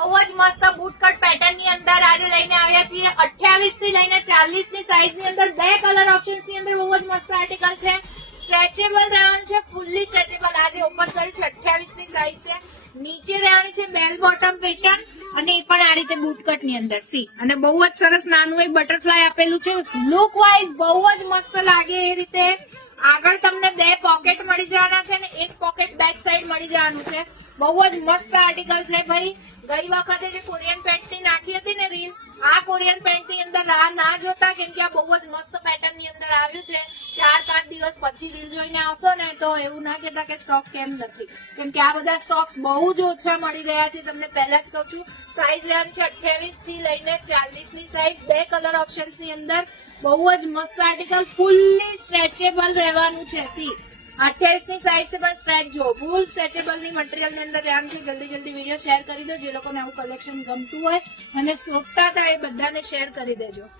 બહુ જ મસ્ત બૂટકટ પેટર્ન ની અંદર આજે લઈને આવ્યા છીએ 28 થી લઈને 40 ની સાઈઝ ની અંદર બે કલર ઓપ્શન્સ ની અંદર બહુ જ મસ્ત આર્ટિકલ છે. સ્ટ્રેચેબલ રહેવાનું છે, ફૂલ્લી સ્ટ્રેચેબલ. આજે ઓપન કર્યું છે 28 ની સાઈઝ છે. નીચે રહેવાની છે બેલ બોટમ પેટર્ન અને એ પણ આ રીતે બૂટકટ ની અંદર સી અને બહુ જ સરસ નાનું એક બટરફ્લાય આપેલું છે. લુક વાઇઝ બહુ જ મસ્ત લાગે એ રીતે. આગળ તમને બે પોકેટ મળી જવાના છે અને એક પોકેટ બેક સાઈડ મળી જવાનું છે. બહુ જ મસ્ત આર્ટિકલ છે ભાઈ. ગઈ વખતે જે કોરિયન પેન્ટ ની નાખી હતી ને રીલ, આ કોરિયન પેન્ટ ની અંદર રાહ ના જોતા, કેમ કે આ બહુ જ મસ્ત પેટર્ન ની અંદર આવ્યું છે. 4-5 દિવસ પછી રીલ જોઈને આવશો ને તો એવું ના કહેતા કે સ્ટોક કેમ નથી, કેમ કે આ બધા સ્ટોક્સ બહુ જ ઓછા મળી રહ્યા છે. તમને પહેલા જ કહું છું, સાઈઝ લેવાની છે 28 થી લઈને 40 ની સાઈઝ. બે કલર ઓપ્શન્સ ની અંદર બહુ જ મસ્ત આર્ટિકલ, ફૂલ્લી સ્ટ્રેચેબલ રહેવાનું છે. સી 28 ની સાઈઝ છે પણ સ્ટ્રેચ જો ફૂલ સ્ટ્રેચેબલ ની મટીરિયલ ની અંદર રહેવાનું છે. જલ્દી વિડીયો શેર કરી દો જે લોકોને આવું કલેક્શન ગમતું હોય અને શોધતા હતા એ બધાને શેર કરી દેજો.